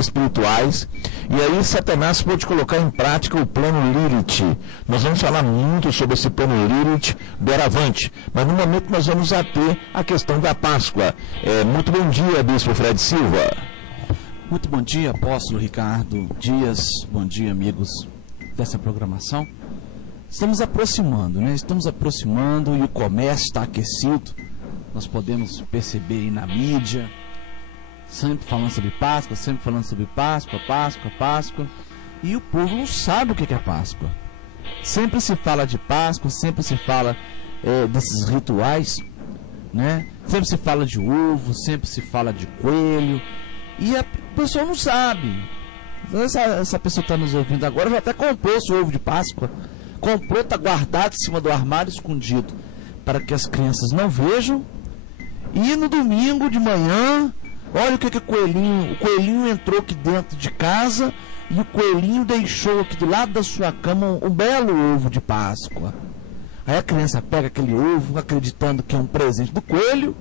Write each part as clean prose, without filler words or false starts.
espirituais, e aí Satanás pode colocar em prática o plano Lilith. Nós vamos falar muito sobre esse plano Lilith doravante, mas no momento nós vamos ater a questão da Páscoa. Muito bom dia, Bispo Fred Silva. Muito bom dia, apóstolo Ricardo Dias, bom dia, amigos dessa programação. Estamos aproximando, né? Estamos aproximando e o comércio está aquecido. Nós podemos perceber aí na mídia, sempre falando sobre Páscoa, sempre falando sobre Páscoa, Páscoa, Páscoa. E o povo não sabe o que é Páscoa. Sempre se fala de Páscoa, sempre se fala desses rituais, né? Sempre se fala de ovo, sempre se fala de coelho. E a pessoa não sabe. Essa pessoa está nos ouvindo agora já até comprou esse ovo de Páscoa. Comprou, está guardado em cima do armário, escondido, para que as crianças não vejam. E no domingo de manhã, olha o que o coelhinho entrou aqui dentro de casa e o coelhinho deixou aqui do lado da sua cama um belo ovo de Páscoa. Aí a criança pega aquele ovo, acreditando que é um presente do coelho,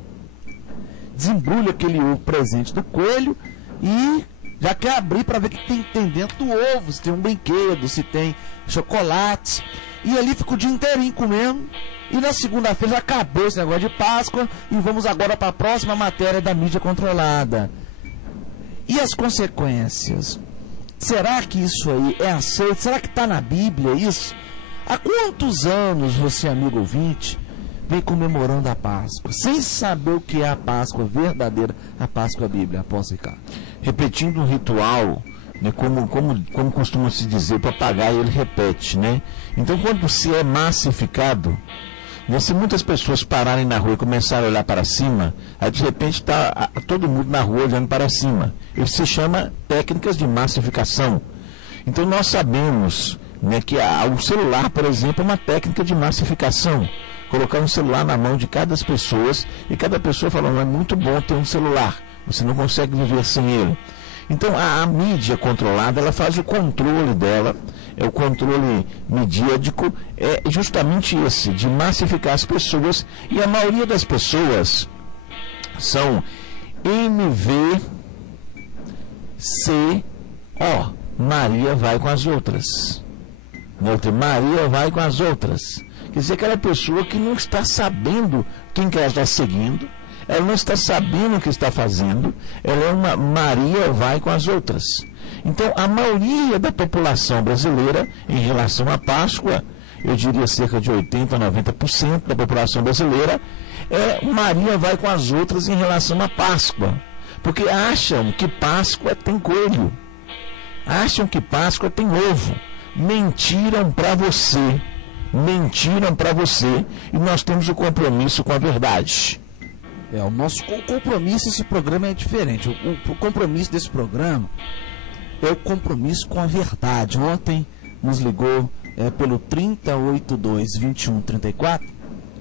desembrulha aquele ovo presente do coelho e já quer abrir para ver o que tem dentro do ovo, se tem um brinquedo, se tem chocolate. E ali fica o dia inteirinho comendo. E na segunda-feira já acabou esse negócio de Páscoa. E vamos agora para a próxima matéria da mídia controlada. E as consequências? Será que isso aí é aceito? Será que está na Bíblia isso? Há quantos anos você, amigo ouvinte, vem comemorando a Páscoa, sem saber o que é a Páscoa verdadeira, a Páscoa Bíblia, apóstolo Ricardo? Repetindo um ritual, né, como costuma se dizer, papagaio ele repete, né? Então, quando se é massificado, né, se muitas pessoas pararem na rua e começarem a olhar para cima, aí de repente está todo mundo na rua olhando para cima. Isso se chama técnicas de massificação. Então, nós sabemos, né, que o celular, por exemplo, é uma técnica de massificação. Colocar um celular na mão de cada pessoa e cada pessoa falando, é muito bom ter um celular, você não consegue viver sem ele. Então a mídia controlada, ela faz o controle dela, o controle mediático é justamente esse, de massificar as pessoas, e a maioria das pessoas são MVCO, Maria vai com as outras. Maria vai com as outras. Quer dizer, aquela pessoa que não está sabendo quem que ela está seguindo, ela não está sabendo o que está fazendo, ela é uma Maria vai com as outras. Então, a maioria da população brasileira, em relação à Páscoa, eu diria cerca de 80% a 90% da população brasileira, Maria vai com as outras em relação à Páscoa. Porque acham que Páscoa tem coelho, acham que Páscoa tem ovo. Mentiram para você. Mentiram para você, e nós temos o compromisso com a verdade. O nosso compromisso, esse programa é diferente. O compromisso desse programa é o compromisso com a verdade. Ontem nos ligou pelo 3082-2134,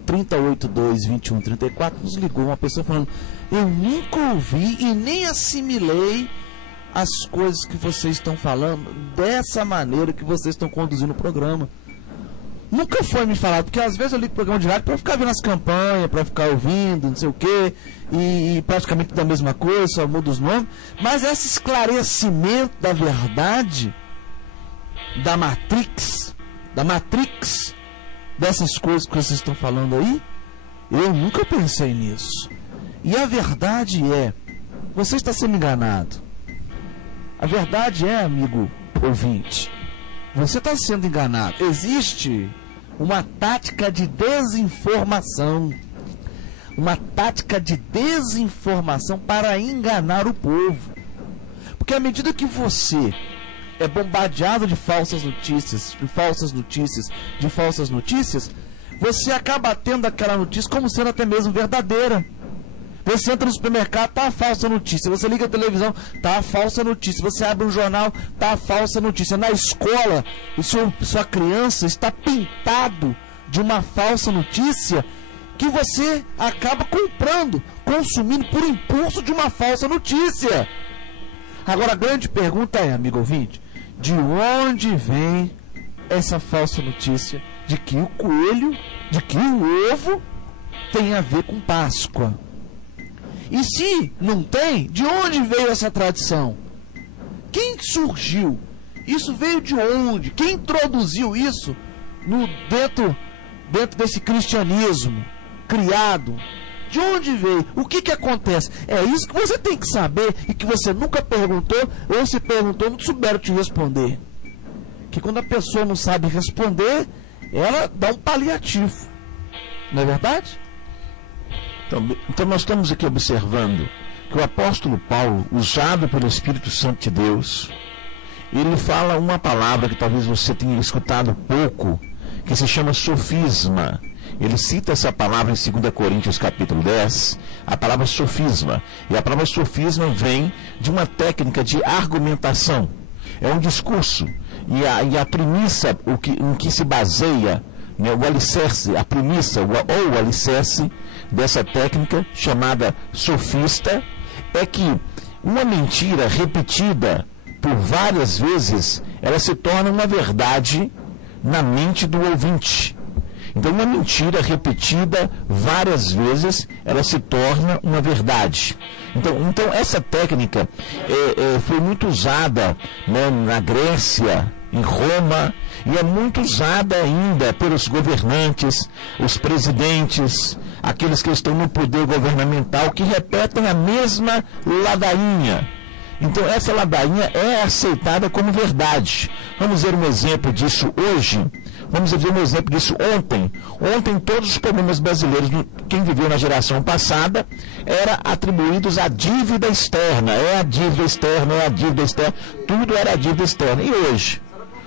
3082-2134, nos ligou uma pessoa falando, eu nunca ouvi e nem assimilei as coisas que vocês estão falando dessa maneira que vocês estão conduzindo o programa. Nunca foi me falado, porque às vezes eu ligo o programa de rádio para ficar vendo as campanhas, para ficar ouvindo, não sei o quê, e praticamente da mesma coisa, só muda os nomes. Mas esse esclarecimento da verdade, da Matrix, dessas coisas que vocês estão falando aí, eu nunca pensei nisso. E a verdade você está sendo enganado. A verdade amigo ouvinte, você está sendo enganado. Existe uma tática de desinformação. Uma tática de desinformação para enganar o povo. Porque à medida que você é bombardeado de falsas notícias, você acaba tendo aquela notícia como sendo até mesmo verdadeira. Você entra no supermercado, tá a falsa notícia. Você liga a televisão, tá a falsa notícia. Você abre um jornal, tá a falsa notícia. Na escola, sua criança está pintado de uma falsa notícia que você acaba comprando, consumindo por impulso de uma falsa notícia. Agora a grande pergunta amigo ouvinte, de onde vem essa falsa notícia de que o coelho, de que o ovo tem a ver com Páscoa? E se não tem, de onde veio essa tradição? surgiu? Isso veio de onde? Quem introduziu isso dentro desse cristianismo criado? De onde veio? O que acontece? É isso que você tem que saber e que você nunca perguntou, ou se perguntou, não souberam te responder. Que quando a pessoa não sabe responder, ela dá um paliativo. Não é verdade? Então nós estamos aqui observando que o apóstolo Paulo, usado pelo Espírito Santo de Deus, ele fala uma palavra que talvez você tenha escutado pouco, que se chama sofisma. Ele cita essa palavra em 2 Coríntios capítulo 10, a palavra sofisma. E a palavra sofisma vem de uma técnica de argumentação. É um discurso. E a premissa em que se baseia, né, o alicerce, a premissa ou o alicerce dessa técnica chamada sofista é que uma mentira repetida por várias vezes, ela se torna uma verdade na mente do ouvinte. Então, uma mentira repetida várias vezes, ela se torna uma verdade. Então essa técnica foi muito usada, né, na Grécia, em Roma, e é muito usada ainda pelos governantes, os presidentes, aqueles que estão no poder governamental, que repetem a mesma ladainha. Então, essa ladainha é aceitada como verdade. Vamos ver um exemplo disso hoje. Vamos ver um exemplo disso ontem. Ontem, todos os problemas brasileiros, quem viveu na geração passada, eram atribuídos à dívida externa. É a dívida externa, é a dívida externa. Tudo era a dívida externa. E hoje?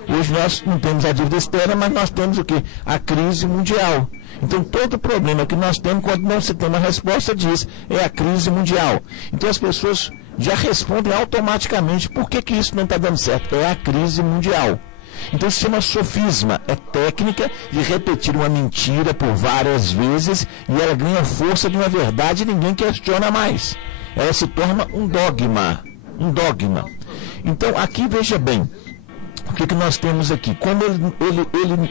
Hoje nós não temos a dívida externa, mas nós temos o quê? A crise mundial. Então, todo problema que nós temos, quando não se tem uma resposta disso, é a crise mundial. Então, as pessoas já respondem automaticamente por que isso não está dando certo. É a crise mundial. Então, isso se chama sofisma. É técnica de repetir uma mentira por várias vezes e ela ganha força de uma verdade e ninguém questiona mais. Ela se torna um dogma. Um dogma. Então, aqui, veja bem, o que nós temos aqui? Quando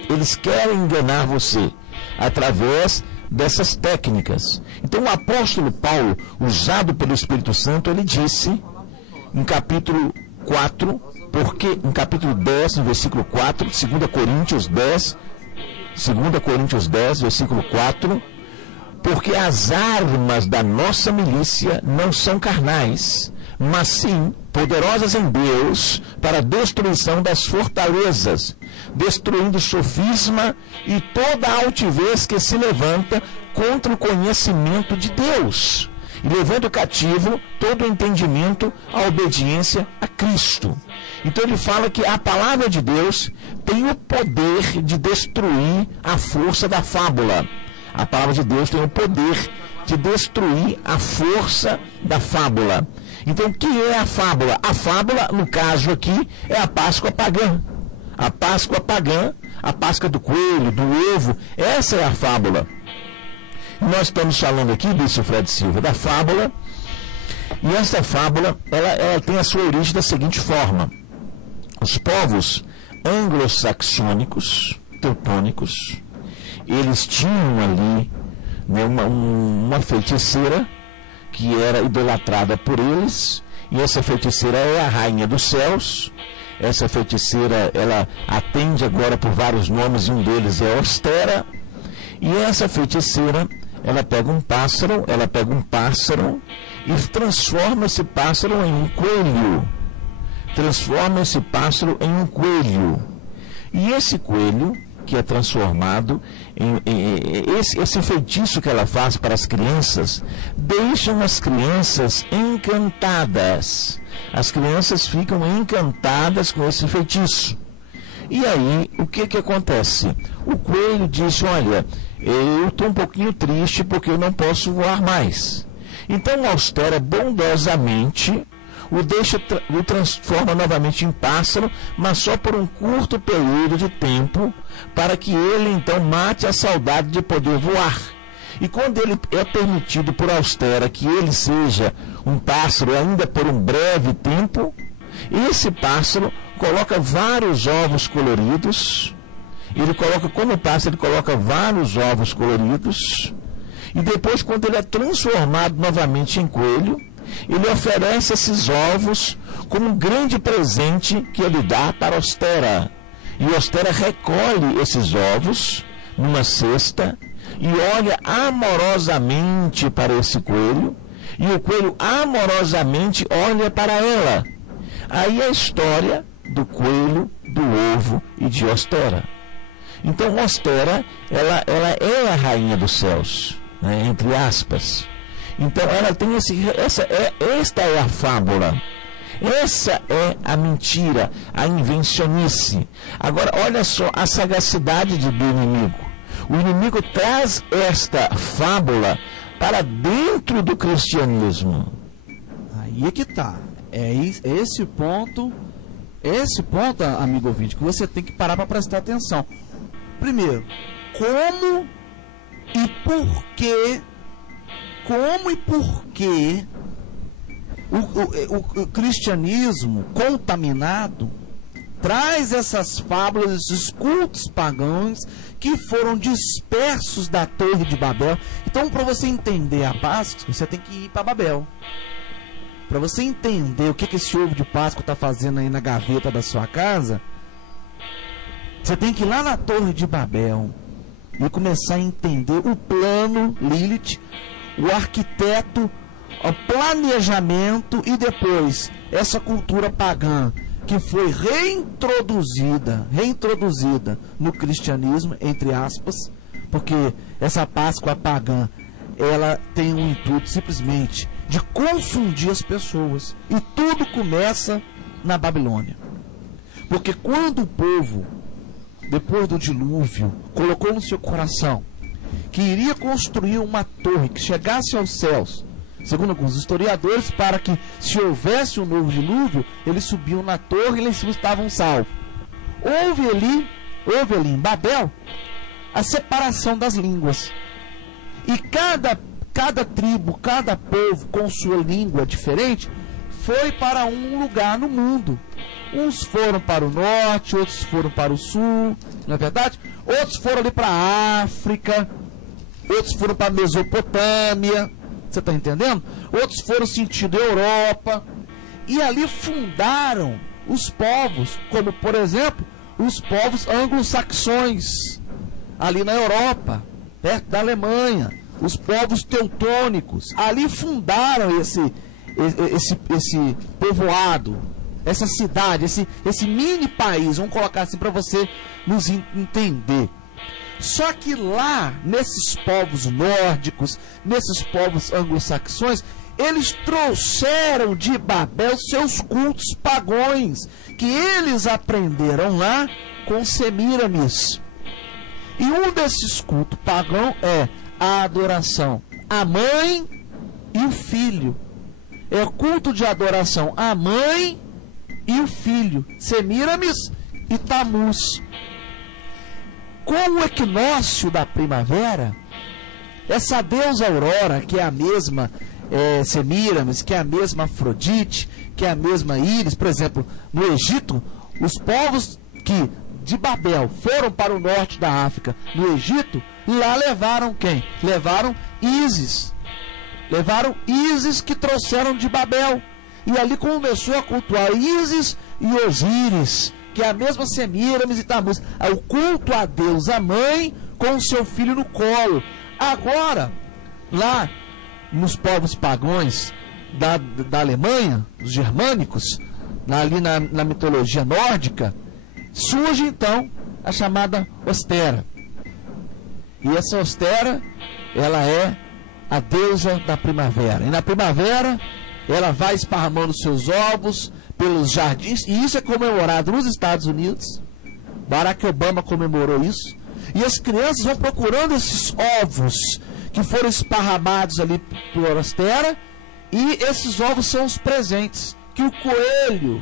eles querem enganar você através dessas técnicas. Então, o apóstolo Paulo, usado pelo Espírito Santo, ele disse, em capítulo 4, porque, em capítulo 10, no versículo 4, 2 Coríntios 10, versículo 4, porque as armas da nossa milícia não são carnais, mas sim poderosas em Deus para a destruição das fortalezas, destruindo o sofisma e toda a altivez que se levanta contra o conhecimento de Deus, e levando cativo todo o entendimento à obediência a Cristo. Então ele fala que a palavra de Deus tem o poder de destruir a força da fábula. A palavra de Deus tem o poder de destruir a força da fábula. Então, o que é a fábula? A fábula, no caso aqui, é a Páscoa pagã. A Páscoa pagã, a Páscoa do coelho, do ovo, essa é a fábula. Nós estamos falando aqui, disse o Fred Silva, da fábula, e essa fábula, ela tem a sua origem da seguinte forma. Os povos anglo-saxônicos, teutônicos, eles tinham ali, né, uma feiticeira que era idolatrada por eles, e essa feiticeira é a rainha dos céus. Essa feiticeira, ela atende agora por vários nomes, e um deles é Ostera, e essa feiticeira, ela pega um pássaro e transforma esse pássaro em um coelho. Transforma esse pássaro em um coelho. E esse coelho, que é transformado esse feitiço que ela faz para as crianças, deixam as crianças encantadas. As crianças ficam encantadas com esse feitiço. E aí, o que acontece? O coelho disse, olha, eu estou um pouquinho triste porque eu não posso voar mais. Então, Ostera bondosamente o transforma novamente em pássaro, mas só por um curto período de tempo, para que ele então mate a saudade de poder voar. E quando ele é permitido por Ostera que ele seja um pássaro ainda por um breve tempo, esse pássaro coloca vários ovos coloridos. Ele coloca, como pássaro, ele coloca vários ovos coloridos, e depois, quando ele é transformado novamente em coelho, ele oferece esses ovos como um grande presente que ele dá para Ostera. E Ostera recolhe esses ovos numa cesta e olha amorosamente para esse coelho, e o coelho amorosamente olha para ela. Aí a história do coelho, do ovo e de Ostera. Então Ostera, ela é a rainha dos céus, né, entre aspas. Então ela tem esta é a fábula. Essa é a mentira, a invencionice. Agora, olha só a sagacidade do inimigo. O inimigo traz esta fábula para dentro do cristianismo. Aí é que está. É esse ponto, amigo ouvinte, que você tem que parar para prestar atenção. Primeiro, como e por que o cristianismo contaminado traz essas fábulas, esses cultos pagãos que foram dispersos da Torre de Babel. Então, para você entender a Páscoa, você tem que ir para Babel. Para você entender o que esse ovo de Páscoa está fazendo aí na gaveta da sua casa, você tem que ir lá na Torre de Babel e começar a entender o plano Lilith, o arquiteto, o planejamento e depois essa cultura pagã que foi reintroduzida no cristianismo, entre aspas, porque essa Páscoa pagã, ela tem um intuito simplesmente de confundir as pessoas. E tudo começa na Babilônia. Porque quando o povo, depois do dilúvio, colocou no seu coração que iria construir uma torre que chegasse aos céus, segundo alguns historiadores, para que, se houvesse um novo dilúvio, eles subiam na torre e eles estavam salvos. Houve ali em Babel a separação das línguas. E cada tribo, cada povo com sua língua diferente, foi para um lugar no mundo. Uns foram para o norte, outros foram para o sul, não é verdade? Outros foram ali para a África, outros foram para a Mesopotâmia. Você está entendendo? Outros foram sentido Europa. E ali fundaram os povos, como por exemplo, os povos anglo-saxões, ali na Europa, perto da Alemanha. Os povos teutônicos, ali fundaram esse povoado, essa cidade, esse mini país, vamos colocar assim para você nos entender. Só que lá, nesses povos nórdicos, nesses povos anglo-saxões, eles trouxeram de Babel seus cultos pagões, que eles aprenderam lá com Semíramis. E um desses cultos pagãos é a adoração à mãe e o filho. É o culto de adoração à mãe e o filho, Semíramis e Tamuz. Com o equinócio da primavera, essa deusa Aurora, que é a mesma Semíramis, que é a mesma Afrodite, que é a mesma Íris, por exemplo, no Egito, os povos que de Babel foram para o norte da África, no Egito, lá levaram quem? Levaram Ísis. Levaram Ísis que trouxeram de Babel. E ali começou a cultuar Ísis e Osíris, que é a mesma Semíramis e Tamuz. O culto a Deus, a mãe, com o seu filho no colo. Agora, lá nos povos pagãos da Alemanha, os germânicos, ali na mitologia nórdica, surge então a chamada Ostera. E essa Ostera, ela é a deusa da primavera. E na primavera, ela vai esparramando seus ovos pelos jardins, e isso é comemorado nos Estados Unidos. Barack Obama comemorou isso. E as crianças vão procurando esses ovos que foram esparramados ali por Ostera, e esses ovos são os presentes que o coelho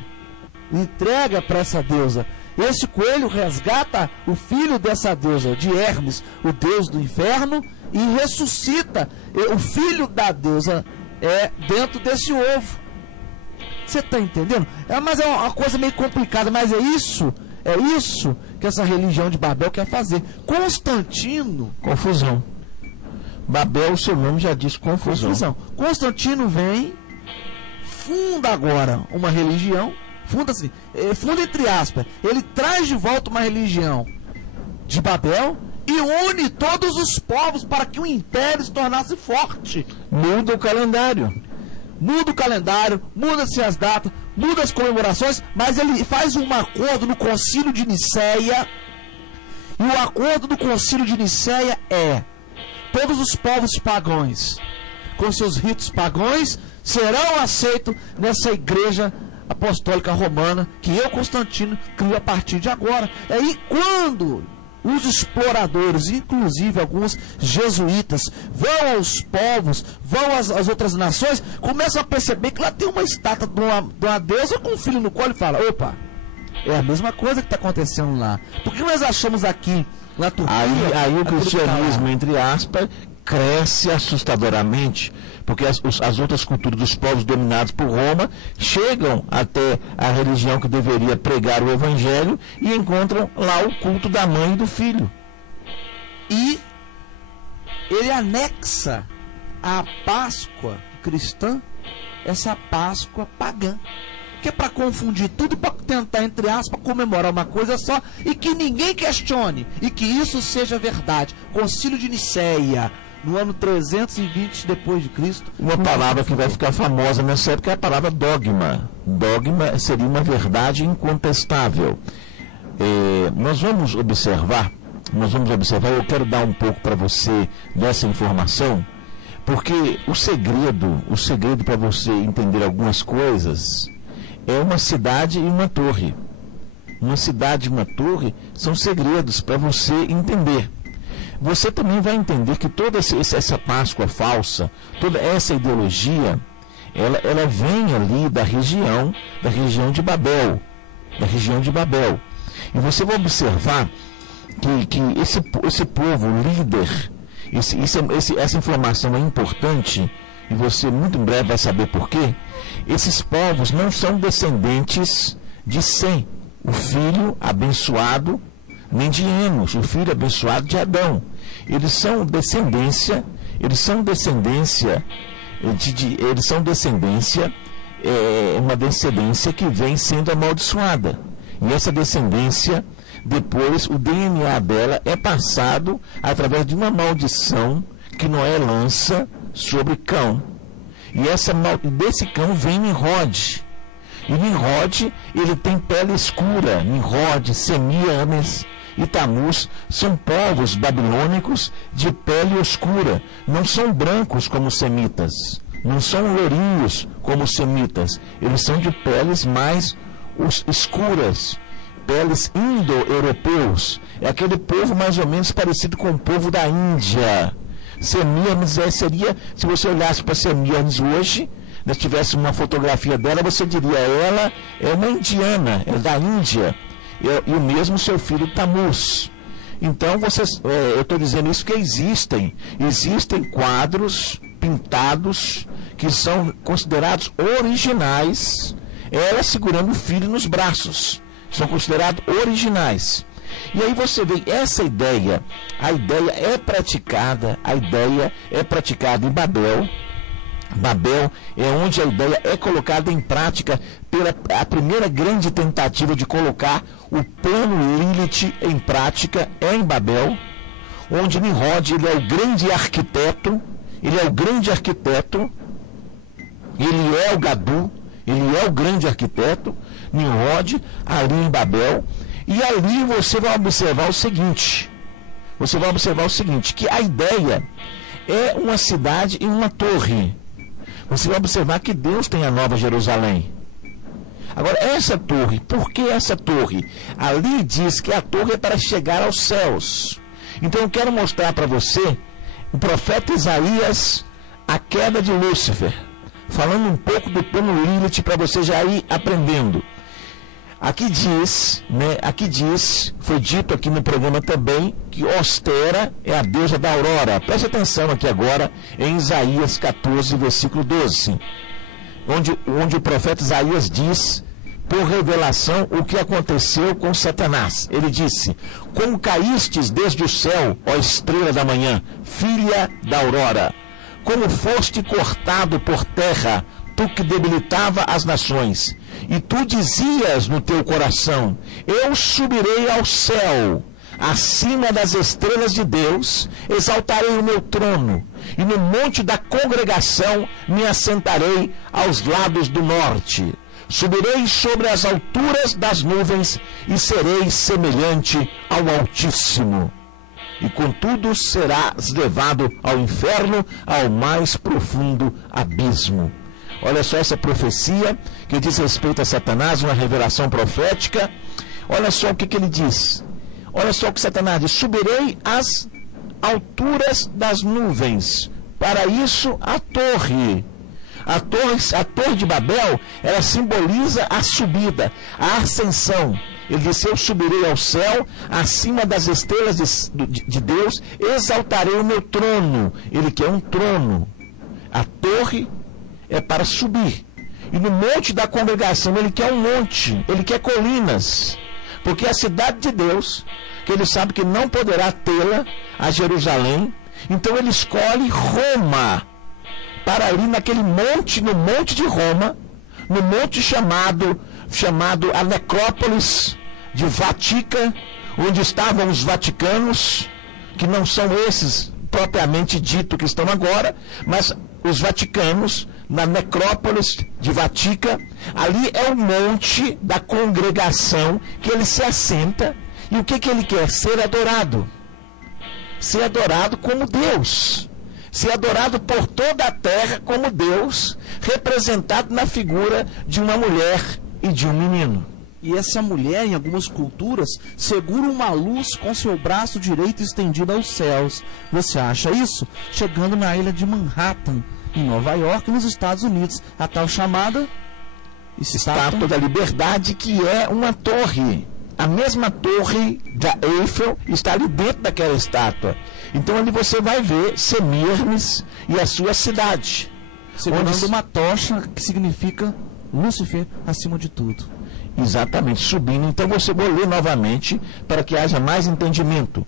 entrega para essa deusa. Esse coelho resgata o filho dessa deusa, de Hermes, o deus do inferno, e ressuscita o filho da deusa dentro desse ovo. Você está entendendo? Mas é uma coisa meio complicada, mas é isso que essa religião de Babel quer fazer. Constantino... Confusão. Babel, o seu nome já diz confusão. Constantino vem, funda agora uma religião, funda entre aspas, ele traz de volta uma religião de Babel e une todos os povos para que o império se tornasse forte. Muda o calendário. Muda o calendário, muda-se as datas, muda as comemorações, mas ele faz um acordo no Concílio de Nicéia. E o acordo do Concílio de Nicéia é: todos os povos pagãos, com seus ritos pagãos, serão aceitos nessa igreja apostólica romana que eu, Constantino, crio a partir de agora. E aí, quando os exploradores, inclusive alguns jesuítas, vão aos povos, vão às outras nações, começam a perceber que lá tem uma estátua de uma deusa com um filho no colo e fala: opa, é a mesma coisa que está acontecendo lá. Por que nós achamos aqui, na Turquia... Aí o cristianismo, entre aspas, cresce assustadoramente, porque as outras culturas dos povos dominados por Roma chegam até a religião que deveria pregar o evangelho e encontram lá o culto da mãe e do filho. E ele anexa à Páscoa cristã essa Páscoa pagã, que é para confundir tudo e para tentar, entre aspas, comemorar uma coisa só e que ninguém questione e que isso seja verdade. Concílio de Nicéia, no ano 320 depois de Cristo. Uma palavra que vai ficar famosa nessa época é a palavra dogma. Dogma seria uma verdade incontestável. Nós vamos observar, eu quero dar um pouco para você dessa informação, porque o segredo para você entender algumas coisas é uma cidade e uma torre. Uma cidade e uma torre são segredos para você entender. Você também vai entender que toda essa Páscoa falsa, toda essa ideologia, ela vem ali da região de Babel. E você vai observar que esse povo líder, essa informação é importante, e você muito em breve vai saber por quê. Esses povos não são descendentes de Sem, o filho abençoado, nem de Enos, o filho abençoado de Adão. Eles são descendência uma descendência que vem sendo amaldiçoada. E essa descendência, depois, o DNA dela é passado através de uma maldição que Noé lança sobre Cão. E desse Cão vem Nimrod. E Nimrod, ele tem pele escura. Nimrod, Semíramis e Tamuz são povos babilônicos de pele escura. Não são brancos como os semitas. Não são lourinhos como os semitas. Eles são de peles mais escuras. Peles indo-europeus. É aquele povo mais ou menos parecido com o povo da Índia. Semíramis seria, se você olhasse para Semíramis hoje, se tivesse uma fotografia dela, você diria: ela é uma indiana, é da Índia, e o mesmo seu filho Tamuz. Então, eu estou dizendo isso porque existem quadros pintados que são considerados originais, ela segurando o filho nos braços, são considerados originais. E aí você vê essa ideia, a ideia é praticada em Babel. Babel é onde a ideia é colocada em prática a primeira grande tentativa de colocar o plano Lilith em prática é em Babel, onde Nimrod, ele é o grande arquiteto, ele é o Gadu, ele é o grande arquiteto, Nimrod, ali em Babel. E ali você vai observar o seguinte, que a ideia é uma cidade e uma torre. Você vai observar que Deus tem a Nova Jerusalém. Agora, essa torre, por que essa torre? Ali diz que a torre é para chegar aos céus. Então eu quero mostrar para você o profeta Isaías, a queda de Lúcifer, falando um pouco do plano Lilith para você já ir aprendendo. Aqui diz, foi dito aqui no programa também, que Ostera é a deusa da aurora. Preste atenção aqui agora em Isaías 14, versículo 12, onde o profeta Isaías diz, por revelação, o que aconteceu com Satanás. Ele disse: como caístes desde o céu, ó estrela da manhã, filha da aurora, como foste cortado por terra, tu que debilitava as nações. E tu dizias no teu coração: eu subirei ao céu, acima das estrelas de Deus, exaltarei o meu trono, e no monte da congregação me assentarei aos lados do norte. Subirei sobre as alturas das nuvens e serei semelhante ao Altíssimo. E contudo serás levado ao inferno, ao mais profundo abismo. Olha só essa profecia que diz respeito a Satanás, uma revelação profética. Olha só o que ele diz. Olha só o que Satanás diz: subirei às alturas das nuvens. Para isso, a torre. A torre de Babel, ela simboliza a subida, a ascensão. Ele disse: eu subirei ao céu, acima das estrelas de Deus, exaltarei o meu trono. Ele quer um trono. A torre é para subir. E no monte da congregação, ele quer um monte, ele quer colinas. Porque a cidade de Deus, que ele sabe que não poderá tê-la, a Jerusalém, então ele escolhe Roma, para ali naquele monte, no monte de Roma, no monte chamado a necrópolis de Vatica, onde estavam os vaticanos, que não são esses propriamente dito que estão agora, mas os vaticanos, na necrópolis de Vatica, ali é o monte da congregação que ele se assenta. E o que ele quer? Ser adorado. Ser adorado como Deus. Ser adorado por toda a terra como Deus, representado na figura de uma mulher e de um menino. E essa mulher, em algumas culturas, segura uma luz com seu braço direito estendido aos céus. Você acha isso? Chegando na ilha de Manhattan, em Nova York, nos Estados Unidos, a tal chamada Estátua da Liberdade, que é uma torre. A mesma torre da Eiffel está ali dentro daquela estátua. Então ali você vai ver Semíramis e a sua cidade. Segurando uma tocha, que significa Lúcifer acima de tudo. Exatamente, subindo. Então você vou ler novamente para que haja mais entendimento.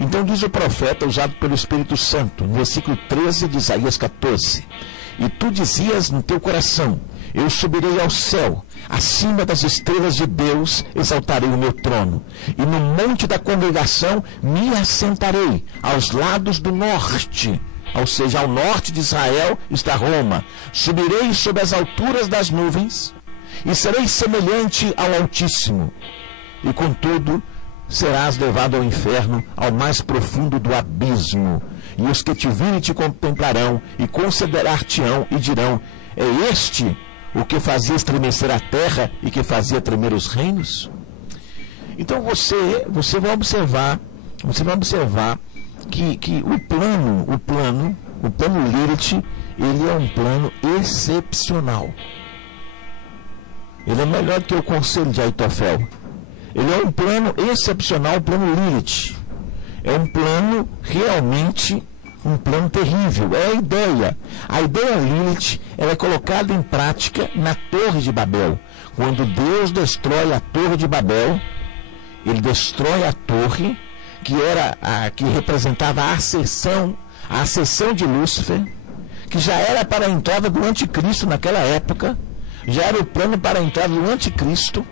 Então diz o profeta, usado pelo Espírito Santo, no versículo 13 de Isaías 14: e tu dizias no teu coração: eu subirei ao céu, acima das estrelas de Deus exaltarei o meu trono, e no monte da congregação me assentarei aos lados do norte. Ou seja, ao norte de Israel está Roma. Subirei sobre as alturas das nuvens e serei semelhante ao Altíssimo. E contudo serás levado ao inferno, ao mais profundo do abismo. E os que te virem te contemplarão e considerar-te-ão e dirão: é este o que fazia estremecer a terra e que fazia tremer os reinos? Então você vai observar que o plano Lilith, ele é um plano excepcional. Ele é melhor do que o conselho de Aitofel. Ele é um plano excepcional, o plano Lilith. É um plano realmente, um plano terrível. É a ideia. A ideia Lilith, ela é colocada em prática na Torre de Babel. Quando Deus destrói a Torre de Babel, ele destrói a torre, que representava a ascensão de Lúcifer, que já era para a entrada do anticristo naquela época, já era o plano para a entrada do anticristo.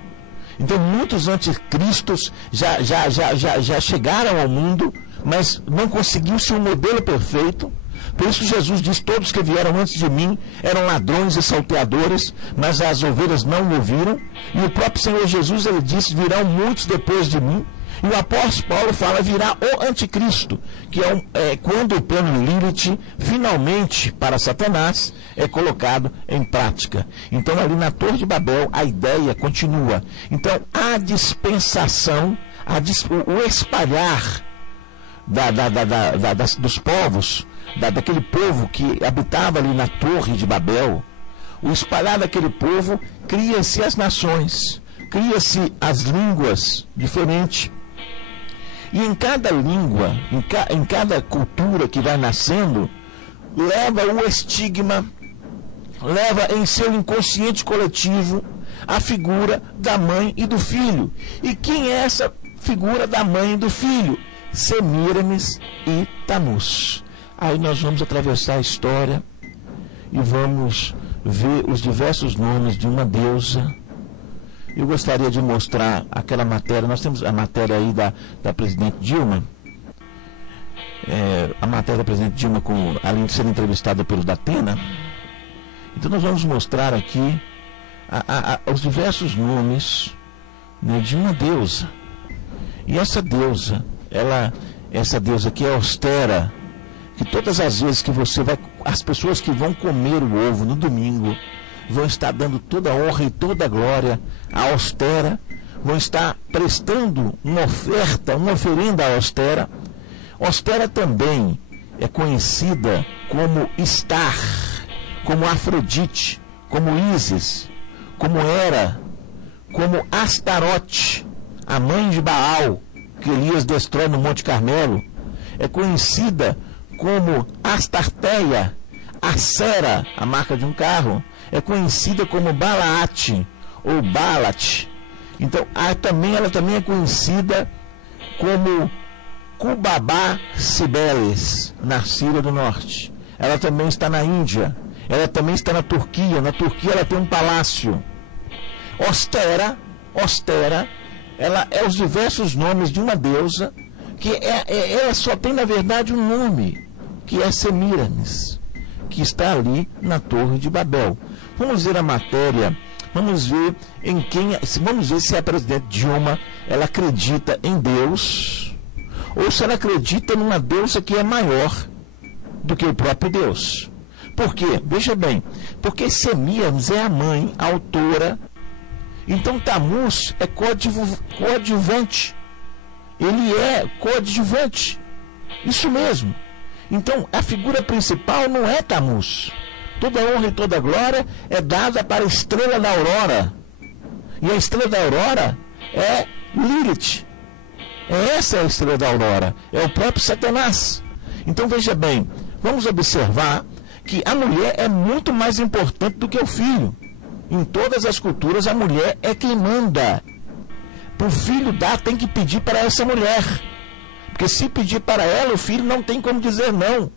Então muitos anticristos já chegaram ao mundo, mas não conseguiu-se um modelo perfeito. Por isso Jesus diz: todos que vieram antes de mim eram ladrões e salteadores, mas as ovelhas não me ouviram. E o próprio Senhor Jesus, ele disse: virão muitos depois de mim. E o apóstolo Paulo fala: virá o anticristo, que é quando o plano Lilith, finalmente, para Satanás, é colocado em prática. Então, ali na Torre de Babel, a ideia continua. Então, a dispensação, o espalhar dos povos, daquele povo que habitava ali na Torre de Babel, o espalhar daquele povo, cria-se as nações, cria-se as línguas diferentes. E em cada língua, em cada cultura que vai nascendo, leva o estigma, leva em seu inconsciente coletivo a figura da mãe e do filho. E quem é essa figura da mãe e do filho? Semíramis e Tamuz. Aí nós vamos atravessar a história e vamos ver os diversos nomes de uma deusa. Eu gostaria de mostrar aquela matéria. Nós temos a matéria aí da presidente Dilma. A matéria da presidente Dilma, além de ser entrevistada pelo Datena. Então nós vamos mostrar aqui os diversos nomes, né, de uma deusa. E essa deusa que é austera, que todas as vezes que você vai, as pessoas que vão comer o ovo no domingo, vão estar dando toda a honra e toda a glória à austera, vão estar prestando uma oferenda à austera. Austera também é conhecida como Estar, como Afrodite, como Ísis, como Hera, como Astarote, a mãe de Baal, que Elias destrói no Monte Carmelo. É conhecida como Astarteia, Acera, a marca de um carro. É conhecida como Balaate, ou Balat. Então, ela também é conhecida como Cubabá Cibeles, na Síria do Norte. Ela também está na Índia. Ela também está na Turquia. Na Turquia ela tem um palácio. Ostera, ela é os diversos nomes de uma deusa, que ela só tem, na verdade, um nome, que é Semíramis, que está ali na Torre de Babel. Vamos ver a matéria, vamos ver se a presidente Dilma, ela acredita em Deus, ou se ela acredita numa deusa que é maior do que o próprio Deus. Por quê? Veja bem, porque Semíramis é a mãe, a autora. Então Tammuz é coadjuvante. Ele é coadjuvante. Isso mesmo. Então a figura principal não é Tammuz. Toda honra e toda glória é dada para a estrela da aurora. E a estrela da aurora é Lilith. Essa é a estrela da aurora. É o próprio Satanás. Então veja bem, vamos observar que a mulher é muito mais importante do que o filho. Em todas as culturas, a mulher é quem manda. Para o filho dar, tem que pedir para essa mulher. Porque se pedir para ela, o filho não tem como dizer não.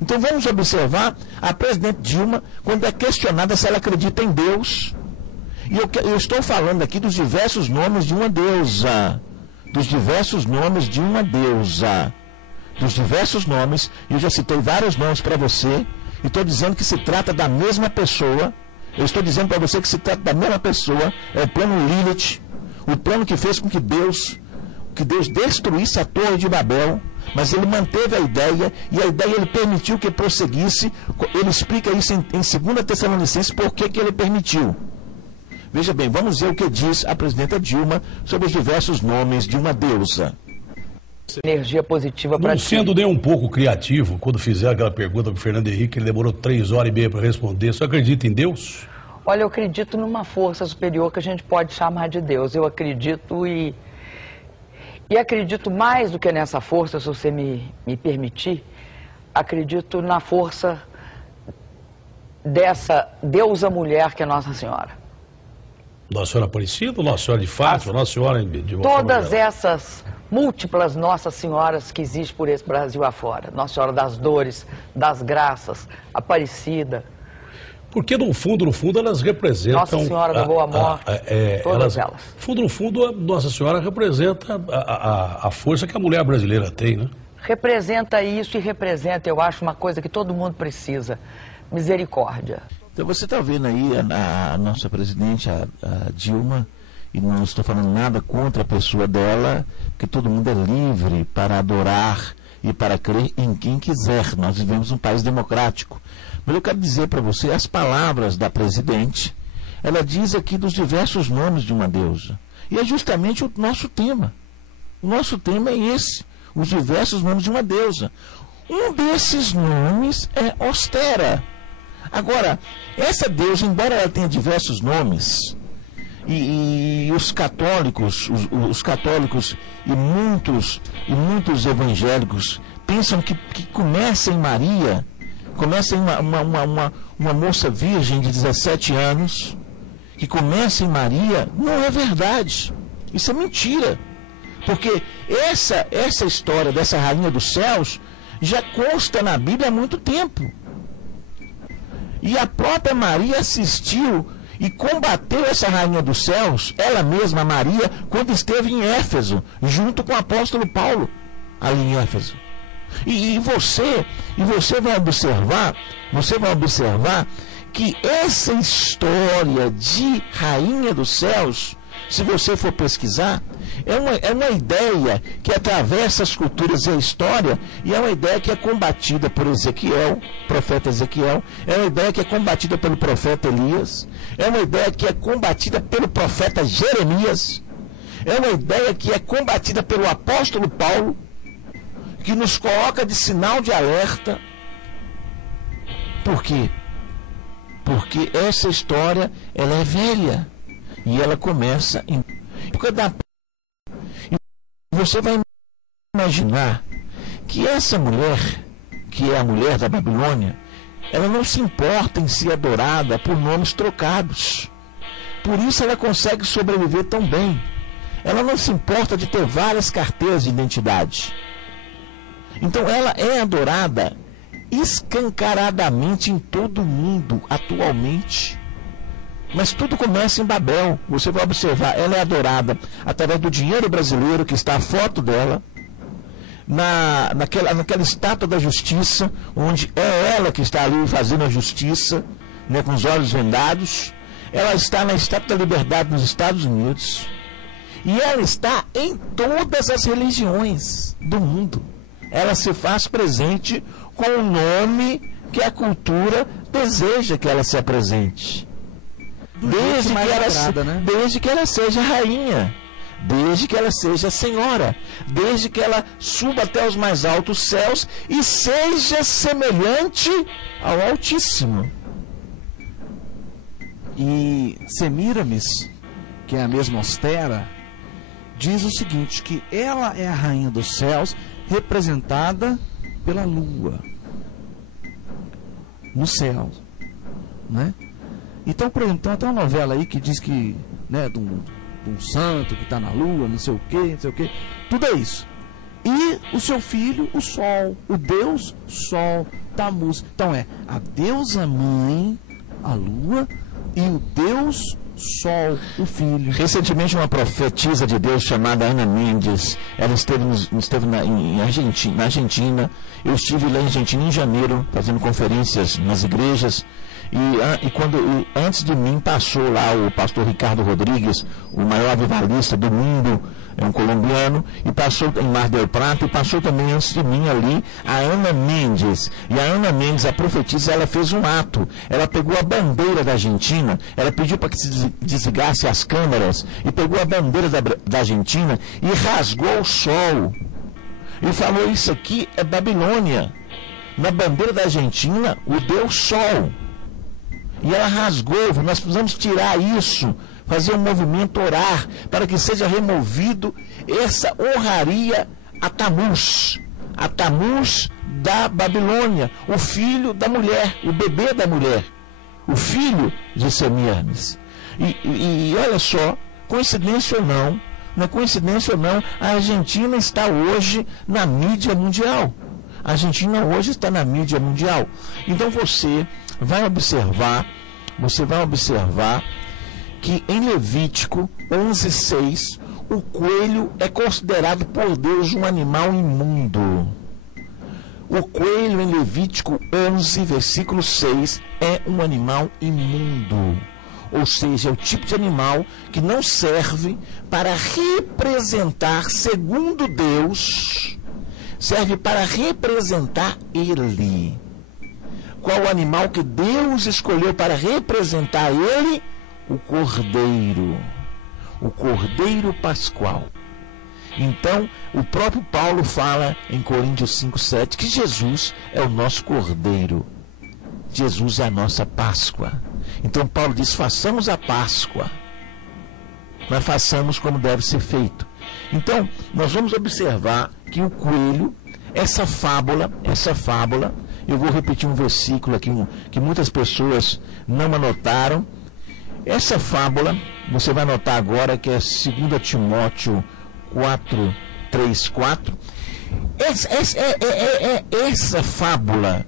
Então vamos observar a presidente Dilma, quando é questionada se ela acredita em Deus. E eu estou falando aqui dos diversos nomes de uma deusa. Dos diversos nomes de uma deusa. Dos diversos nomes, eu já citei vários nomes para você, e estou dizendo que se trata da mesma pessoa. Eu estou dizendo para você que se trata da mesma pessoa. É o plano Lilith, o plano que fez com que Deus destruísse a Torre de Babel, mas ele manteve a ideia, e a ideia ele permitiu que prosseguisse. Ele explica isso em 2 Tessalonicenses, por que ele permitiu. Veja bem, vamos ver o que diz a presidenta Dilma sobre os diversos nomes de uma deusa. Energia positiva para ti. Não sendo nem um pouco criativo, quando fizer aquela pergunta para o Fernando Henrique, ele demorou 3 horas e meia para responder. Você acredita em Deus? Olha, eu acredito numa força superior que a gente pode chamar de Deus. Eu acredito e acredito mais do que nessa força, se você me permitir, acredito na força dessa deusa mulher que é Nossa Senhora. Nossa Senhora Aparecida, Nossa Senhora de Fátima, Nossa Senhora de todas essas múltiplas Nossas Senhoras que existem por esse Brasil afora. Nossa Senhora das Dores, das Graças, Aparecida. Porque no fundo, elas representam... Nossa Senhora da Boa Morte, todas elas. No fundo, a Nossa Senhora representa a força que a mulher brasileira tem, né? Representa isso e representa, eu acho, uma coisa que todo mundo precisa, misericórdia. Então você está vendo aí a nossa presidente, a Dilma, e não estou falando nada contra a pessoa dela, porque todo mundo é livre para adorar e para crer em quem quiser. Nós vivemos um país democrático. Mas eu quero dizer para você as palavras da presidente. Ela diz aqui dos diversos nomes de uma deusa. E é justamente o nosso tema. O nosso tema é esse, os diversos nomes de uma deusa. Um desses nomes é Ostera. Agora, essa deusa, embora ela tenha diversos nomes, e os católicos e muitos evangélicos pensam que começa em Maria, começa em uma moça virgem de 17 anos, que começa em Maria. Não é verdade. Isso é mentira. Porque essa história dessa rainha dos céus já consta na Bíblia há muito tempo. E a própria Maria assistiu e combateu essa rainha dos céus, ela mesma, Maria, quando esteve em Éfeso, junto com o apóstolo Paulo, ali em Éfeso. E você vai observar que essa história de rainha dos céus, se você for pesquisar, é uma ideia que atravessa as culturas e a história, e é uma ideia que é combatida por Ezequiel, profeta Ezequiel, é uma ideia que é combatida pelo profeta Elias, é uma ideia que é combatida pelo profeta Jeremias, é uma ideia que é combatida pelo apóstolo Paulo, que nos coloca de sinal de alerta. Por quê? Porque essa história, ela é velha, e ela começa em época da... Você vai imaginar que essa mulher, que é a mulher da Babilônia, ela não se importa em ser adorada por nomes trocados. Por isso ela consegue sobreviver tão bem. Ela não se importa de ter várias carteiras de identidade. Então ela é adorada escancaradamente em todo o mundo atualmente. Mas tudo começa em Babel. Você vai observar, ela é adorada através do dinheiro brasileiro, que está a foto dela, naquela estátua da justiça, onde é ela que está ali fazendo a justiça, né, com os olhos vendados. Ela está na Estátua da Liberdade nos Estados Unidos. E ela está em todas as religiões do mundo. Ela se faz presente com o nome que a cultura deseja que ela se apresente. Desde que ela seja rainha, desde que ela seja senhora, desde que ela suba até os mais altos céus e seja semelhante ao Altíssimo. E Semíramis, que é a mesma Ostera, diz o seguinte, que ela é a rainha dos céus, representada pela lua no céu, né? Então, por exemplo, tem até uma novela aí que diz que, né, de um santo que está na lua, não sei o quê, tudo é isso. E o seu filho, o sol, o deus sol, Tammuz. Então é a deusa mãe, a lua, e o deus sol, o filho. Recentemente, uma profetisa de Deus chamada Ana Mendes, ela esteve na Argentina. Eu estive lá em Argentina em janeiro, fazendo conferências nas igrejas. E antes de mim passou lá o pastor Ricardo Rodrigues, o maior avivalista do mundo, é um colombiano, e passou em Mar del Plata, e passou também antes de mim ali a Ana Mendes. E a Ana Mendes, a profetisa, ela fez um ato. Ela pegou a bandeira da Argentina, ela pediu para que se desligasse as câmeras, e pegou a bandeira da Argentina e rasgou o sol. E falou, isso aqui é Babilônia. Na bandeira da Argentina, o Deus Sol. E ela rasgou, nós precisamos tirar isso, fazer um movimento, orar, para que seja removido essa honraria a Tammuz da Babilônia, o filho da mulher, o bebê da mulher, o filho de Semíramis. E olha só, coincidência ou não, a Argentina está hoje na mídia mundial. A Argentina hoje está na mídia mundial. Então você vai observar que em Levítico 11:6, o coelho é considerado por Deus um animal imundo. O coelho em Levítico 11, versículo 6, é um animal imundo. Ou seja, é o tipo de animal que não serve para representar, segundo Deus, serve para representar Ele. Qual o animal que Deus escolheu para representar Ele? O Cordeiro Pascual. Então, o próprio Paulo fala em Coríntios 5:7 que Jesus é o nosso Cordeiro. Jesus é a nossa Páscoa. Então Paulo diz, façamos a Páscoa. Mas façamos como deve ser feito. Então, nós vamos observar que o coelho, essa fábula, eu vou repetir um versículo aqui que muitas pessoas não anotaram. Essa fábula, você vai anotar agora, que é 2 Timóteo 4:3-4. Essa fábula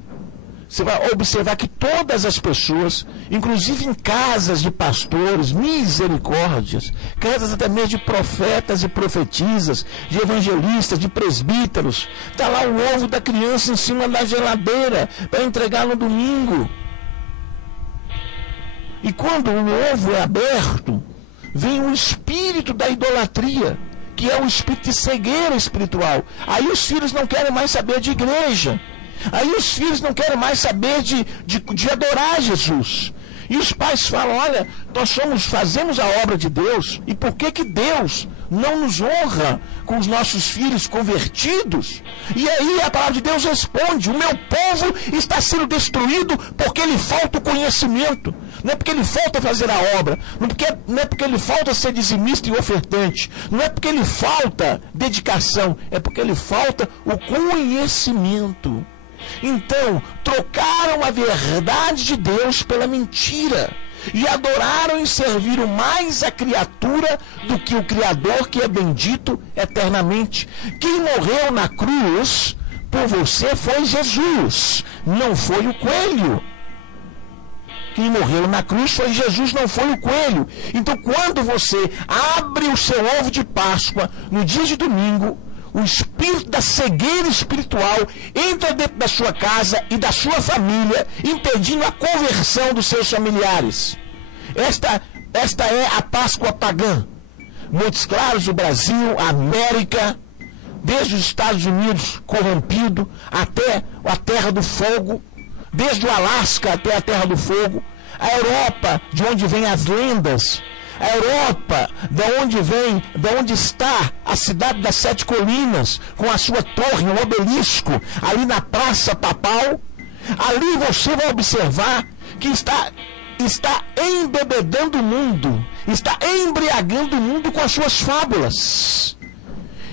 você vai observar que todas as pessoas, inclusive em casas de pastores, misericórdias, casas até mesmo de profetas e profetisas, de evangelistas, de presbíteros, está lá o ovo da criança em cima da geladeira para entregar no domingo. E quando o ovo é aberto, vem o espírito da idolatria, que é o espírito de cegueira espiritual. Aí os filhos não querem mais saber de igreja. Aí os filhos não querem mais saber de adorar Jesus. E os pais falam, olha, nós fazemos a obra de Deus, e por que Deus não nos honra com os nossos filhos convertidos? E aí a palavra de Deus responde, o meu povo está sendo destruído porque lhe falta o conhecimento. Não é porque lhe falta fazer a obra, não é porque lhe falta ser dizimista e ofertante, não é porque lhe falta dedicação, é porque lhe falta o conhecimento. Então, trocaram a verdade de Deus pela mentira e adoraram e serviram mais a criatura do que o Criador, que é bendito eternamente. Quem morreu na cruz por você foi Jesus, não foi o coelho. Quem morreu na cruz foi Jesus, não foi o coelho. Então, quando você abre o seu ovo de Páscoa no dia de domingo, o espírito da cegueira espiritual entra dentro da sua casa e da sua família, impedindo a conversão dos seus familiares. Esta é a Páscoa pagã. Montes Claros, o Brasil, a América, desde os Estados Unidos corrompido até a Terra do Fogo, desde o Alasca até a Terra do Fogo, a Europa, de onde vêm as lendas, a Europa, da onde está a cidade das 7 colinas, com a sua torre, um obelisco, ali na Praça Papal, ali você vai observar que está embebedando o mundo, está embriagando o mundo com as suas fábulas.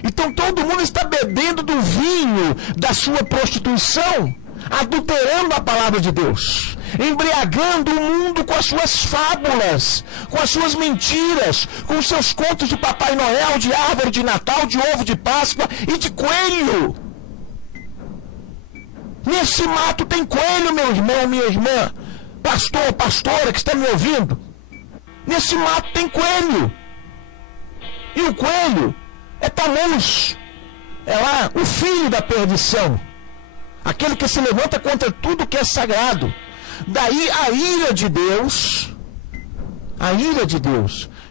Então todo mundo está bebendo do vinho da sua prostituição, adulterando a palavra de Deus, embriagando o mundo com as suas fábulas, com as suas mentiras, com os seus contos de Papai Noel, de árvore de Natal, de ovo de Páscoa e de coelho. Nesse mato tem coelho, meu irmão, minha irmã, pastor, pastora que está me ouvindo. Nesse mato tem coelho. E o coelho é Tammuz, é lá o filho da perdição, aquele que se levanta contra tudo que é sagrado. Daí a ira de Deus.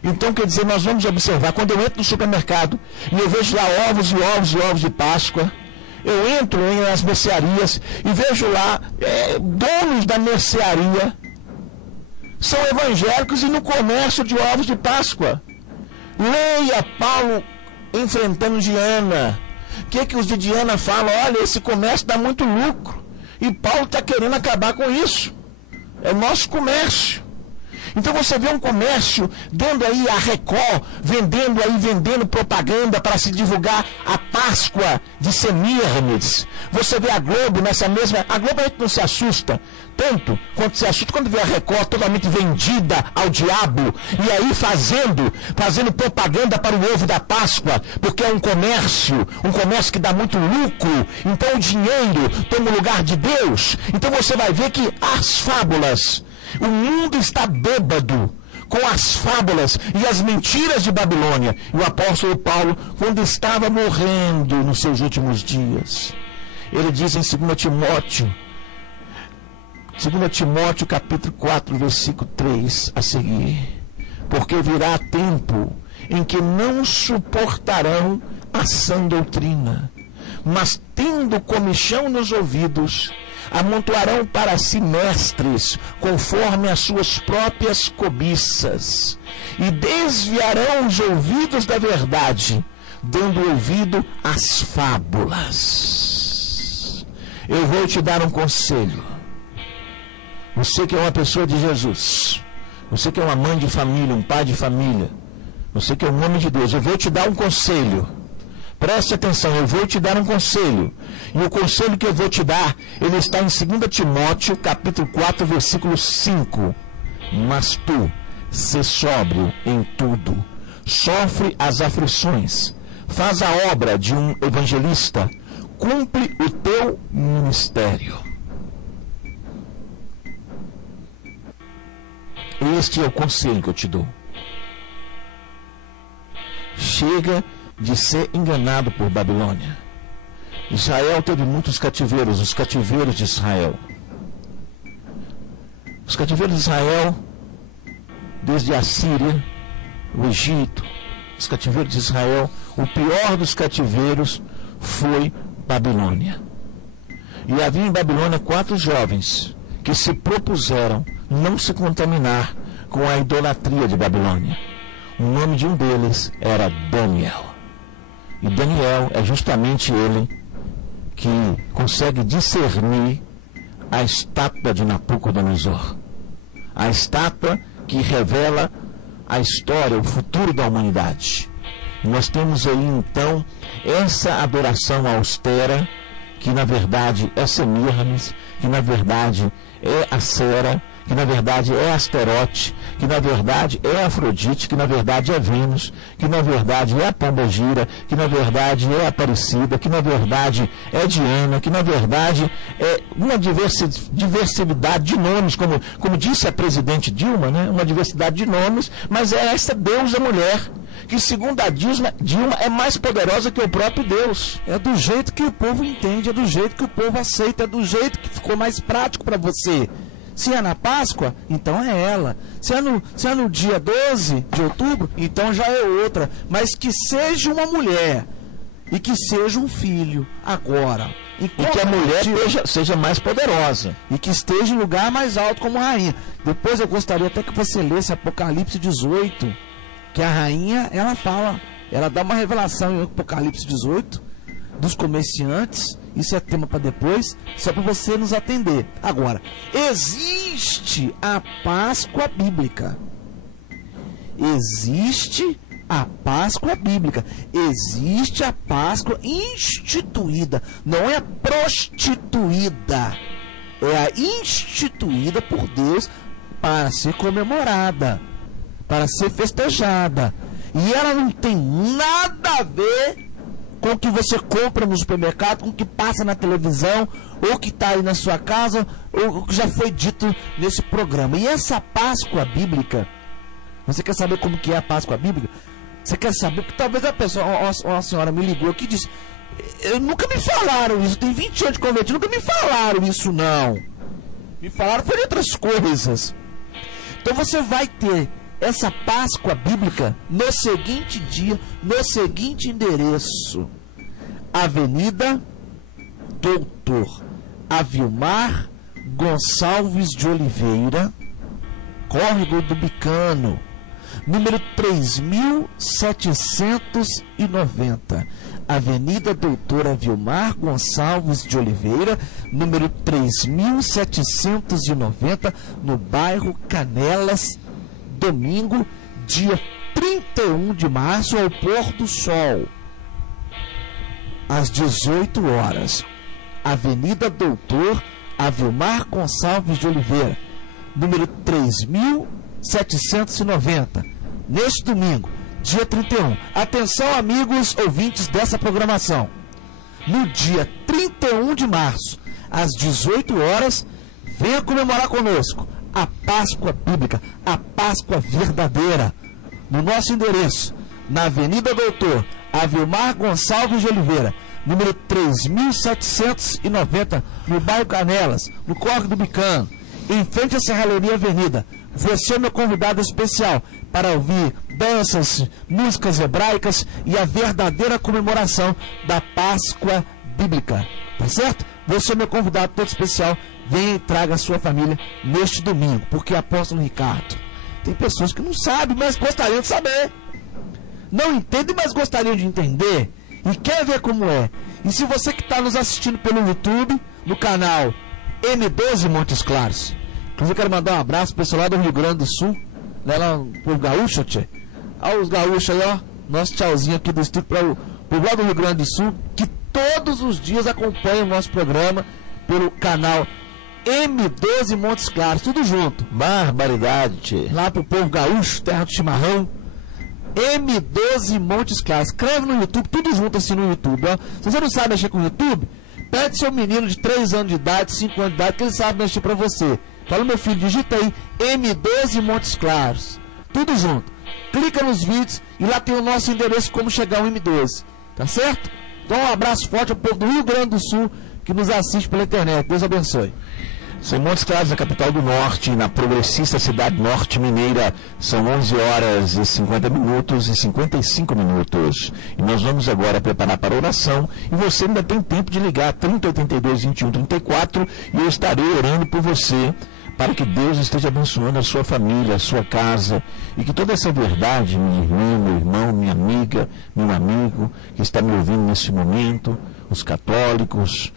Então, quer dizer, nós vamos observar, quando eu entro no supermercado e eu vejo lá ovos e ovos e ovos de Páscoa, eu entro nas mercearias e vejo lá donos da mercearia são evangélicos e no comércio de ovos de Páscoa. Leia Paulo enfrentando Diana. O que os de Diana falam? Olha, esse comércio dá muito lucro. E Paulo está querendo acabar com isso. É o nosso comércio. Então você vê um comércio dando aí a Record, vendendo propaganda para se divulgar a Páscoa de Semíramis. Você vê a Globo nessa mesma... A Globo a gente não se assusta tanto quanto se assusta quando vê a Record totalmente vendida ao diabo e aí fazendo propaganda para o ovo da Páscoa, porque é um comércio que dá muito lucro. Então o dinheiro toma o lugar de Deus. Então você vai ver que as fábulas, o mundo está bêbado com as fábulas e as mentiras de Babilônia. E o apóstolo Paulo, quando estava morrendo nos seus últimos dias, ele diz em 2 Timóteo capítulo 4, versículo 3 a seguir: porque virá tempo em que não suportarão a sã doutrina, mas tendo comichão nos ouvidos, amontoarão para si mestres, conforme as suas próprias cobiças, e desviarão os ouvidos da verdade, dando ouvido às fábulas. Eu vou te dar um conselho. Você que é uma pessoa de Jesus, você que é uma mãe de família, um pai de família, você que é um homem de Deus, eu vou te dar um conselho. Preste atenção, eu vou te dar um conselho. E o conselho que eu vou te dar, ele está em 2 Timóteo, capítulo 4, versículo 5. Mas tu, sê sóbrio em tudo, sofre as aflições, faz a obra de um evangelista, cumpre o teu ministério. Este é o conselho que eu te dou. Chega de ser enganado por Babilônia. Israel teve muitos cativeiros, os cativeiros de Israel. Os cativeiros de Israel, desde a Síria, o Egito, os cativeiros de Israel, o pior dos cativeiros foi Babilônia. E havia em Babilônia 4 jovens que se propuseram não se contaminar com a idolatria de Babilônia. O nome de um deles era Daniel. E Daniel é justamente ele que consegue discernir a estátua de Nabucodonosor. A estátua que revela a história, o futuro da humanidade. E nós temos aí então essa adoração austera, que na verdade é Semiramis, que na verdade é Acera, que na verdade é Asterote, que na verdade é Afrodite, que na verdade é Vênus, que na verdade é a Pombagira, que na verdade é Aparecida, que na verdade é Diana, que na verdade é uma diversidade de nomes, como disse a presidente Dilma, né? Uma diversidade de nomes, mas é essa deusa mulher, que segundo a Dilma é mais poderosa que o próprio Deus. É do jeito que o povo entende, é do jeito que o povo aceita, é do jeito que ficou mais prático para você. Se é na Páscoa, então é ela. Se é no dia 12 de outubro, então já é outra. Mas que seja uma mulher e que seja um filho agora. E que a mulher seja mais poderosa. E que esteja em lugar mais alto como rainha. Depois eu gostaria até que você lesse Apocalipse 18. Que a rainha, ela fala, ela dá uma revelação em Apocalipse 18 dos comerciantes. Isso é tema para depois, só para você nos atender. Agora, existe a Páscoa bíblica. Existe a Páscoa bíblica. Existe a Páscoa instituída. Não é prostituída. É a instituída por Deus para ser comemorada, para ser festejada. E ela não tem nada a ver com o que você compra no supermercado, com o que passa na televisão, ou que está aí na sua casa, ou o que já foi dito nesse programa. E essa Páscoa bíblica, você quer saber como que é a Páscoa bíblica? Você quer saber? Porque talvez a pessoa, uma senhora me ligou aqui e disse, nunca me falaram isso, tem 20 anos de convertido, nunca me falaram isso não. Me falaram foi de outras coisas. Então você vai ter essa Páscoa bíblica no seguinte dia, no seguinte endereço: Avenida Doutor Avilmar Gonçalves de Oliveira, Córrego do Bicano, número 3790. Avenida Doutor Avilmar Gonçalves de Oliveira, número 3790, no bairro Canelas. Domingo, dia 31 de março, ao pôr do sol, às 18 horas. Avenida Doutor Avilmar Gonçalves de Oliveira, número 3790, neste domingo, dia 31. Atenção, amigos ouvintes dessa programação. No dia 31 de março, às 18 horas, venha comemorar conosco a Páscoa bíblica, a Páscoa verdadeira, no nosso endereço, na Avenida Doutor Avilmar Gonçalves de Oliveira, número 3790, no bairro Canelas, no Córrego do Bicano, em frente à Serralheria Avenida. Você é meu convidado especial para ouvir danças, músicas hebraicas e a verdadeira comemoração da Páscoa bíblica, tá certo? Você é meu convidado todo especial. Venha e traga a sua família neste domingo, porque apóstolo Ricardo, tem pessoas que não sabem, mas gostariam de saber. Não entendem, mas gostariam de entender. E quer ver como é. E se você que está nos assistindo pelo YouTube, no canal M12 Montes Claros, inclusive eu quero mandar um abraço para o pessoal lá do Rio Grande do Sul, né, lá no povo gaúcho, tchê. Olha os gaúchos aí, ó. Nosso tchauzinho aqui do estúdio para o povo lá do Rio Grande do Sul, que todos os dias acompanham o nosso programa pelo canal M12 Montes Claros, tudo junto. Barbaridade, tchê. Lá pro povo gaúcho, terra do chimarrão. M12 Montes Claros. Escreve no YouTube, tudo junto assim no YouTube, ó. Se você não sabe mexer com o YouTube, pede seu menino de 3 anos de idade, 5 anos de idade, que ele sabe mexer pra você Fala, meu filho, digita aí M12 Montes Claros. Tudo junto. Clica nos vídeos e lá tem o nosso endereço como chegar ao M12. Tá certo? Então um abraço forte ao povo do Rio Grande do Sul que nos assiste pela internet. Deus abençoe. São Montes Claros, na capital do Norte, na progressista cidade norte mineira. São 11 horas e 50 minutos e 55 minutos. E nós vamos agora preparar para a oração. E você ainda tem tempo de ligar 3082 21 34 e eu estarei orando por você, para que Deus esteja abençoando a sua família, a sua casa, e que toda essa verdade, minha irmã, meu irmão, minha amiga, meu amigo, que está me ouvindo nesse momento, os católicos,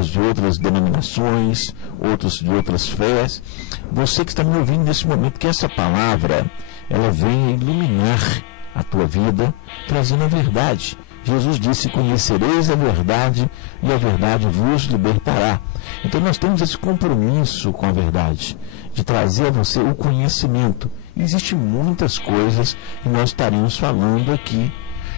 os de outras denominações, outros de outras fés, você que está me ouvindo nesse momento, que essa palavra, ela venha iluminar a tua vida, trazendo a verdade. Jesus disse: conhecereis a verdade e a verdade vos libertará. Então nós temos esse compromisso com a verdade, de trazer a você o conhecimento. Existem muitas coisas que nós estaremos falando aqui,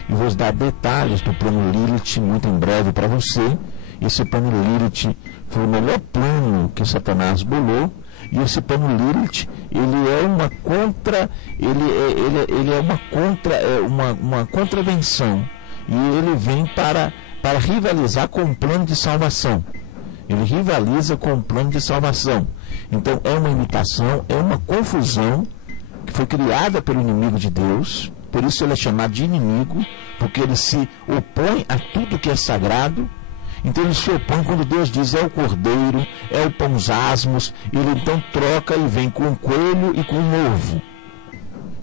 e vou dar detalhes do plano Lilith muito em breve para você. Esse plano Lilith foi o melhor plano que Satanás bolou, e esse plano Lilith, ele é uma contravenção, e ele vem para rivalizar com o plano de salvação. Ele rivaliza com o plano de salvação. Então é uma imitação, é uma confusão que foi criada pelo inimigo de Deus. Por isso ele é chamado de inimigo, porque ele se opõe a tudo que é sagrado. Então ele se opõe quando Deus diz é o cordeiro, é o pão asmos, ele então troca e vem com o coelho e com o ovo.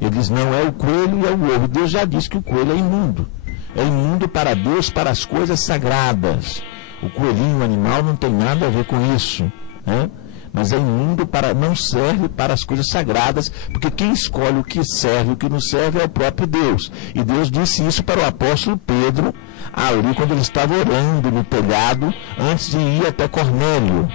Ele diz não, é o coelho e é o ovo. Deus já disse que o coelho é imundo. É imundo para Deus, para as coisas sagradas. O coelhinho, o animal, não tem nada a ver com isso, né? Mas é imundo, não serve para as coisas sagradas, porque quem escolhe o que serve e o que não serve é o próprio Deus. E Deus disse isso para o apóstolo Pedro, ali quando ele estava orando no telhado, antes de ir até Cornélio.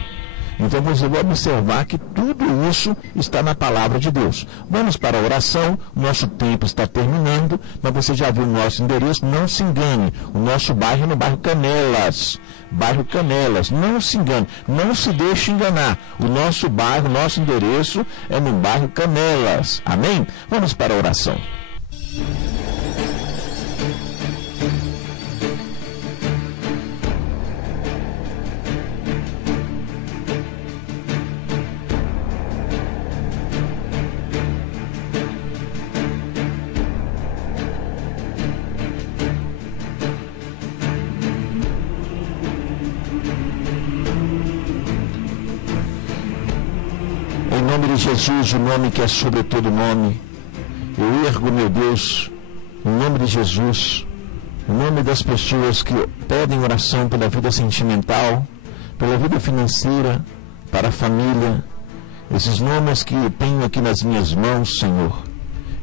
Então você vai observar que tudo isso está na palavra de Deus. Vamos para a oração, nosso tempo está terminando, mas você já viu o nosso endereço, não se engane. O nosso bairro é no bairro Canelas. Bairro Canelas, não se engane, não se deixe enganar. O nosso bairro, nosso endereço é no bairro Canelas. Amém? Vamos para a oração. Em nome de Jesus, o nome que é sobre todo nome, eu ergo, meu Deus, em nome de Jesus, em nome das pessoas que pedem oração pela vida sentimental, pela vida financeira, para a família, esses nomes que tenho aqui nas minhas mãos, Senhor.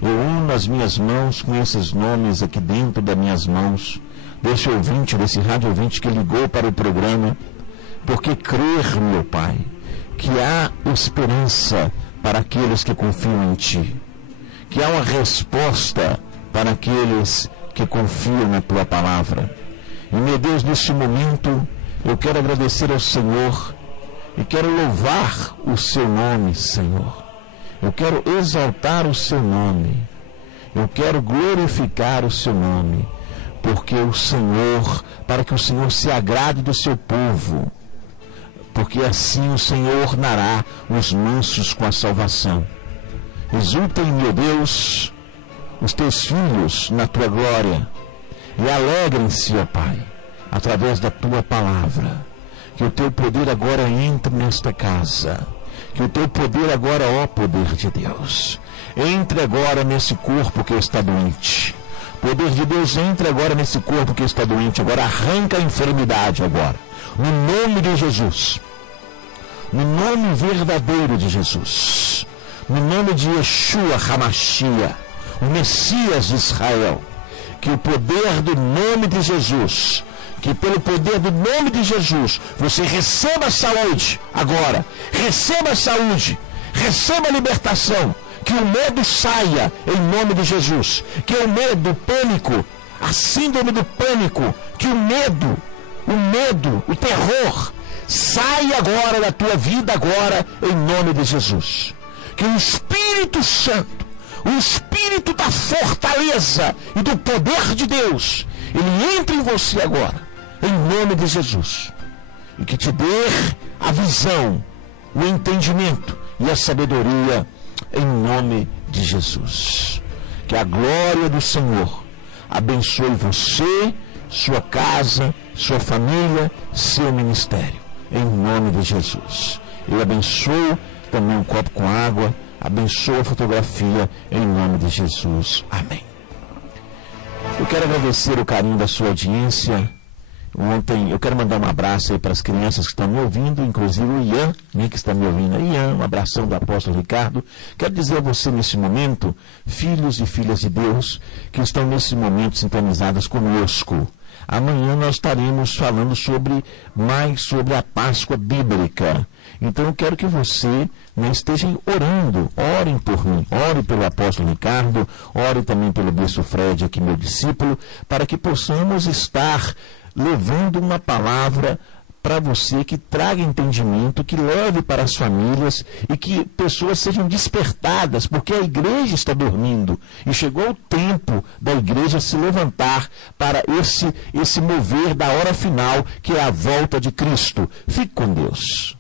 Eu uno as minhas mãos com esses nomes aqui dentro das minhas mãos, desse ouvinte, desse rádio ouvinte que ligou para o programa, porque crer, meu Pai, que há esperança para aqueles que confiam em Ti, que há uma resposta para aqueles que confiam na Tua palavra. E, meu Deus, neste momento, eu quero agradecer ao Senhor e quero louvar o Seu nome, Senhor. Eu quero exaltar o Seu nome. Eu quero glorificar o Seu nome, porque o Senhor, para que o Senhor se agrade do Seu povo, porque assim o Senhor ornará os mansos com a salvação. Exultem, meu Deus, os teus filhos na tua glória, e alegrem-se, ó Pai, através da tua palavra. Que o teu poder agora entre nesta casa, que o teu poder agora, ó poder de Deus, entre agora nesse corpo que está doente. Poder de Deus, entre agora nesse corpo que está doente, agora arranca a enfermidade agora, no nome de Jesus. No nome verdadeiro de Jesus, no nome de Yeshua HaMashiach, o Messias de Israel, que o poder do nome de Jesus, que pelo poder do nome de Jesus, você receba saúde agora, receba saúde, receba libertação, que o medo saia em nome de Jesus, que o medo, o pânico, a síndrome do pânico, que o medo, o terror, sai agora da tua vida agora, em nome de Jesus. Que o Espírito Santo, o Espírito da fortaleza e do poder de Deus, ele entre em você agora, em nome de Jesus. E que te dê a visão, o entendimento e a sabedoria, em nome de Jesus. Que a glória do Senhor abençoe você, sua casa, sua família, seu ministério, em nome de Jesus. Eu abençoo também um copo com água, abençoo a fotografia, em nome de Jesus. Amém. Eu quero agradecer o carinho da sua audiência. Ontem, eu quero mandar um abraço aí para as crianças que estão me ouvindo, inclusive o Ian, que está me ouvindo. Ian, um abração do apóstolo Ricardo. Quero dizer a você nesse momento, filhos e filhas de Deus, que estão nesse momento sintonizados conosco. Amanhã nós estaremos falando mais sobre a Páscoa bíblica. Então eu quero que você esteja orando, orem por mim, ore pelo apóstolo Ricardo, ore também pelo Bispo Fred, aqui meu discípulo, para que possamos estar levando uma palavra para você que traga entendimento, que leve para as famílias e que pessoas sejam despertadas, porque a igreja está dormindo e chegou o tempo da igreja se levantar para esse mover da hora final, que é a volta de Cristo. Fique com Deus.